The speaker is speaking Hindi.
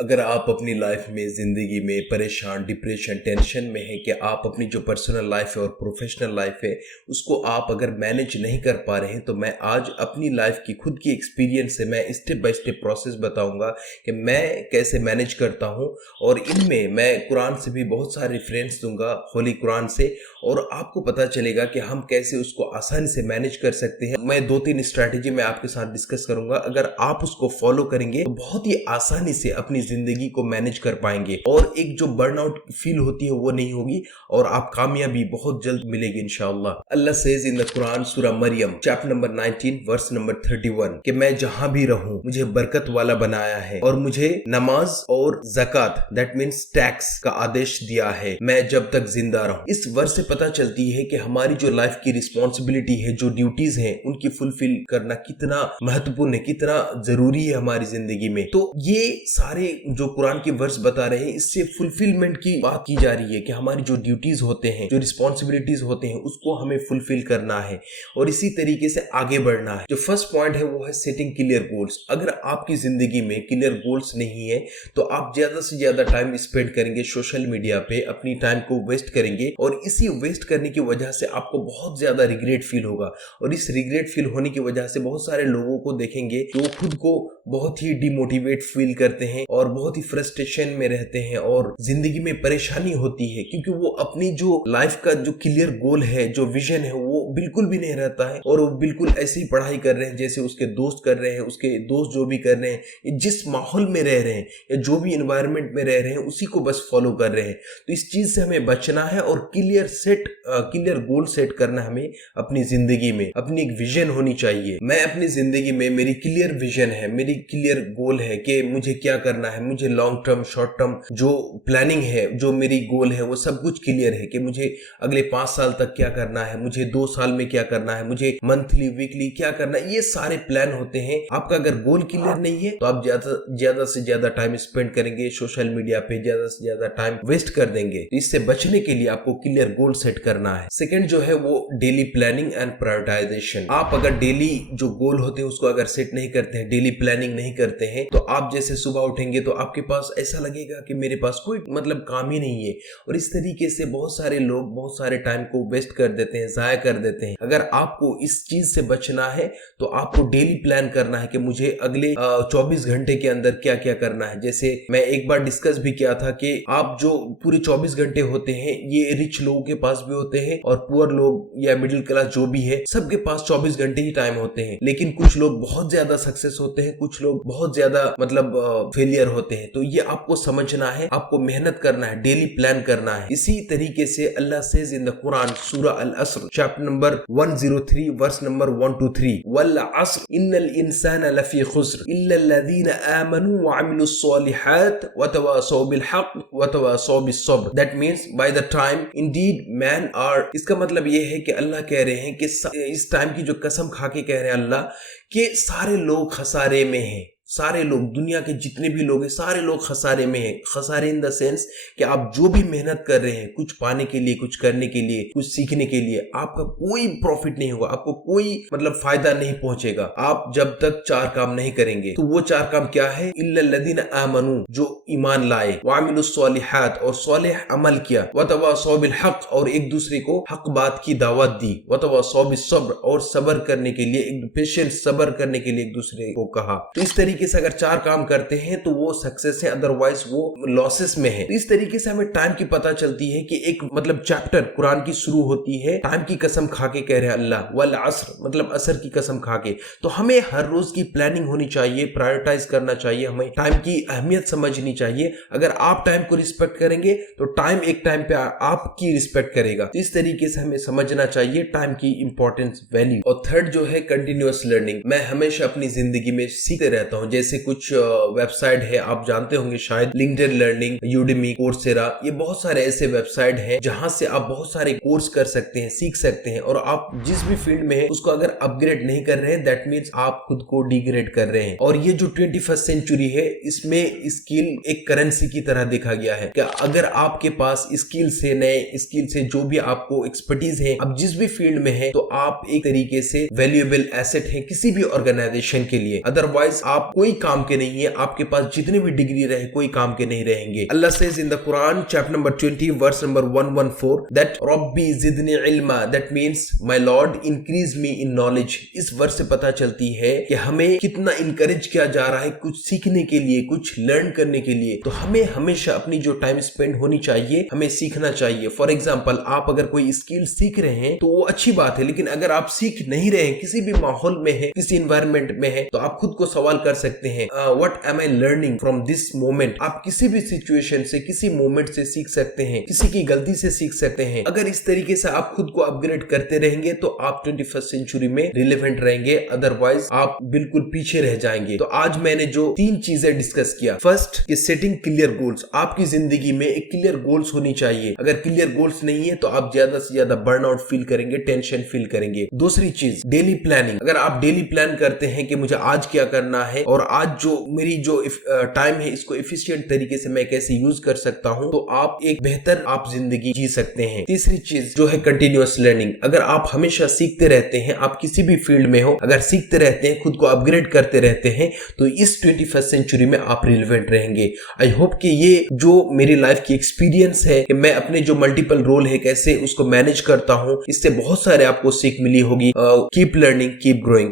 अगर आप अपनी लाइफ में ज़िंदगी में परेशान, डिप्रेशन, टेंशन में हैं कि आप अपनी जो पर्सनल लाइफ है और प्रोफेशनल लाइफ है उसको आप अगर मैनेज नहीं कर पा रहे हैं, तो मैं आज अपनी लाइफ की खुद की एक्सपीरियंस से मैं स्टेप बाय स्टेप प्रोसेस बताऊंगा कि मैं कैसे मैनेज करता हूं। और इनमें मैं कुरान से भी बहुत सारे रेफरेंस दूंगा, होली कुरान से, और आपको पता चलेगा कि हम कैसे उसको आसानी से मैनेज कर सकते हैं। मैं 2-3 स्ट्रैटेजी मैं आपके साथ डिस्कस करूंगा। अगर आप उसको फॉलो करेंगे तो बहुत ही आसानी से अपनी जिंदगी को मैनेज कर पाएंगे और एक जो बर्नआउट फील होती है वो नहीं होगी और आप कामयाबी बहुत जल्द मिलेगी इंशाअल्लाह। Allah says in the Quran, Surah Maryam chapter number 19 verse number 31 कि मैं जहां भी रहूं मुझे बरकत वाला बनाया है और मुझे नमाज और ज़कात दैट मींस टैक्स का आदेश दिया है मैं जब तक जिंदा रहूं। इस वर्स से पता चलती है कि हमारी जो लाइफ की रिस्पॉन्सिबिलिटी है, जो ड्यूटीज हैं, उनकी फुलफिल करना कितना महत्वपूर्ण है, कितना जरूरी है हमारी जिंदगी में। तो ये सारे जो कुरान के वर्स बता रहे हैं इससे फुलफिलमेंट की बात की जा रही है कि हमारी जो ड्यूटीज होते हैं, जो रिस्पॉन्सिबिलिटीज होते हैं, उसको हमें फुलफिल करना है और इसी तरीके से आगे बढ़ना है। जो फर्स्ट पॉइंट है वो है सेटिंग क्लियर गोल्स। अगर आपकी जिंदगी में क्लियर गोल्स नहीं है तो आप ज्यादा से ज्यादा टाइम स्पेंड करेंगे सोशल मीडिया पे, अपनी टाइम को वेस्ट करेंगे और इसी वेस्ट करने की वजह से आपको बहुत ज्यादा रिग्रेट फील होगा और इस रिग्रेट फील होने की वजह से बहुत सारे लोगों को देखेंगे जो खुद को बहुत ही डिमोटिवेट फील करते हैं और बहुत ही फ्रस्ट्रेशन में रहते हैं और जिंदगी में परेशानी होती है क्योंकि वो अपनी जो लाइफ का जो क्लियर गोल है, जो विजन है, वो बिल्कुल भी नहीं रहता है और वो बिल्कुल ऐसी ही पढ़ाई कर रहे हैं जैसे उसके दोस्त कर रहे हैं, उसके दोस्त जो भी कर रहे हैं, जिस माहौल में रह रहे हैं या जो भी एनवायरनमेंट में रह रहे हैं उसी को बस फॉलो कर रहे हैं। तो इस चीज से हमें बचना है और क्लियर गोल सेट करना हमें अपनी जिंदगी में। अपनी एक विजन होनी चाहिए। मैं अपनी जिंदगी में मेरी क्लियर विजन है, मेरी क्लियर गोल है कि मुझे क्या करना है, मुझे लॉन्ग टर्म, शॉर्ट टर्म जो प्लानिंग है, जो मेरी गोल है वो सब कुछ क्लियर है कि मुझे अगले 5 साल तक क्या करना है, मुझे 2 साल में क्या करना है, मुझे मंथली वीकली क्या करना है। ये सारे प्लान होते हैं। आपका अगर गोल क्लियर नहीं है तो आप ज्यादा से ज्यादा टाइम स्पेंड करेंगे सोशल मीडिया पे, ज्यादा से ज्यादा टाइम वेस्ट कर देंगे। इससे बचने के लिए आपको क्लियर गोल सेट करना है। सेकंड जो है वो डेली प्लानिंग एंड प्रायोरिटाइजेशन। आप अगर डेली जो गोल होते हैं उसको अगर सेट नहीं करते हैं, डेली प्लानिंग नहीं करते हैं, तो आप जैसे सुबह उठेंगे तो आपके पास ऐसा लगेगा कि मेरे पास कोई मतलब काम ही नहीं है और इस तरीके से बहुत सारे लोग बहुत सारे टाइम को वेस्ट कर देते हैं, जाया कर देते हैं। अगर आपको इस चीज से बचना है तो आपको डेली प्लान करना है कि मुझे अगले 24 घंटे के अंदर क्या क्या करना है। जैसे मैं एक बार डिस्कस भी किया था कि आप जो पूरे 24 घंटे होते हैं ये रिच लोगों के पास भी होते हैं और पुअर लोग या मिडिल क्लास जो भी है सबके पास 24 घंटे ही टाइम होते हैं। लेकिन कुछ लोग बहुत ज्यादा सक्सेस होते हैं, कुछ लोग बहुत ज्यादा मतलब फेलियर होते हैं। तो ये आपको समझना है, आपको मेहनत करना है, डेली प्लान करना है। इसी तरीके से Allah says in the Quran, Surah Al Asr chapter number 103 verse number 1 to 3, वल अस्र इन्नल इंसाना लफी खुस्र इल्ला लजीना आमनू व अमिलुस सालिहात व तवासौ बिल हक व तवासौ बिस सब्र। That means by the time indeed man are. इसका मतलब ये है कि अल्लाह कह रहे हैं कि इस टाइम की जो कसम खा के कह रहे हैं अल्लाह कि सारे लोग खसारे में हैं। सारे लोग, दुनिया के जितने भी लोग हैं सारे लोग खसारे में हैं। खसारे इन द सेंस कि आप जो भी मेहनत कर रहे हैं कुछ पाने के लिए, कुछ करने के लिए, कुछ सीखने के लिए, आपका कोई प्रॉफिट नहीं होगा, आपको कोई मतलब फायदा नहीं पहुंचेगा आप जब तक 4 काम नहीं करेंगे। तो वो 4 काम क्या है? इल्ला लदीना आमनू, जो ईमान लाए, वामिलुस सालिहात, और सालिह अमल किया, व तवासौ बिल हक, और एक दूसरे को हक बात की दावत दी, व तवासौ बिस सब्र, और सब्र करने के लिए, एक पेशेंस सब्र करने के लिए एक दूसरे को कहा। तो इस तरीके से अगर 4 काम करते हैं तो वो सक्सेस है, अदरवाइज वो लॉसेस में है। इस तरीके से हमें टाइम की पता चलती है कि एक मतलब चैप्टर कुरान की शुरू होती है टाइम की कसम खा के कह रहे हैं अल्लाह, वल अस्र मतलब असर की कसम खा के। तो हमें हर रोज की प्लानिंग होनी चाहिए, प्रायोरिटाइज करना चाहिए, हमें टाइम की अहमियत समझनी चाहिए। अगर आप टाइम को रिस्पेक्ट करेंगे तो टाइम एक टाइम पे आपकी रिस्पेक्ट करेगा। तो इस तरीके से हमें समझना चाहिए टाइम की इंपॉर्टेंस, वैल्यू। और थर्ड जो है कंटिन्यूअस लर्निंग। मैं हमेशा अपनी जिंदगी में सीखते रहता हूँ। जैसे कुछ वेबसाइट है, आप जानते होंगे शायद, लिंक्डइन लर्निंग, यूडेमी, कोर्सेरा, ये बहुत सारे ऐसे वेबसाइट हैं जहां से आप बहुत सारे कोर्स कर सकते हैं, सीख सकते हैं। और आप जिस भी फील्ड में है उसको अगर अपग्रेड नहीं कर रहे हैं दैट मीन्स आप खुद को डिग्रेड कर रहे हैं। और ये जो 21st सेंचुरी है इसमें स्किल एक करेंसी की तरह देखा गया है कि अगर आपके पास स्किल से, नए स्किल से, जो भी आपको एक्सपर्टीज है, आप जिस भी फील्ड में है, तो आप एक तरीके से वैल्यूएबल एसेट है किसी भी ऑर्गेनाइजेशन के लिए। अदरवाइज आप कोई काम के नहीं है, आपके पास जितने भी डिग्री रहे कोई काम के नहीं रहेंगे। Allah says in the Quran chapter number 20 verse number 114 that रब्बी जिदनी इल्मा, that means my lord increase me in knowledge. इस वर्स से पता चलती है कि हमें कितना इनकरेज किया जा रहा है कुछ सीखने के लिए, कुछ लर्न करने के लिए। तो हमें हमेशा अपनी जो टाइम स्पेंड होनी चाहिए, हमें सीखना चाहिए। फॉर एग्जाम्पल, आप अगर कोई स्किल सीख रहे हैं तो वो अच्छी बात है, लेकिन अगर आप सीख नहीं रहे हैं, किसी भी माहौल में है, किसी एनवायरमेंट में है, तो आप खुद को सवाल कर सकते हैं what am I learning from this moment. आप किसी भी सिचुएशन से, किसी मोमेंट से सीख सकते हैं, किसी की गलती से सीख सकते हैं। अगर इस तरीके से आप खुद को अपग्रेड करते रहेंगे तो आप 21st सेंचुरी में रिलेवेंट रहेंगे, अदरवाइज आप बिल्कुल पीछे रह जाएंगे। तो आज मैंने जो 3 चीजें डिस्कस किया, फर्स्ट कि सेटिंग क्लियर गोल्स। आपकी जिंदगी में एक क्लियर गोल्स होनी चाहिए। अगर क्लियर गोल्स नहीं है तो आप ज्यादा से ज्यादा बर्नआउट फील करेंगे, टेंशन फील करेंगे। दूसरी चीज डेली प्लानिंग। अगर आप डेली प्लान करते हैं कि मुझे आज क्या करना है और आज जो मेरी जो टाइम है इसको एफिशिएंट तरीके से मैं कैसे यूज कर सकता हूं, तो आप एक बेहतर आप जिंदगी जी सकते हैं। तीसरी चीज जो है कंटिन्यूअस लर्निंग। अगर आप हमेशा सीखते रहते हैं, आप किसी भी फील्ड में हो, अगर सीखते रहते हैं, खुद को अपग्रेड करते रहते हैं, तो इस 21st सेंचुरी में आप रिलेवेंट रहेंगे। आई होप कि ये जो मेरी लाइफ की एक्सपीरियंस है कि मैं अपने जो मल्टीपल रोल है कैसे उसको मैनेज करता हूं, इससे बहुत सारे आपको सीख मिली होगी। Keep learning, keep growing.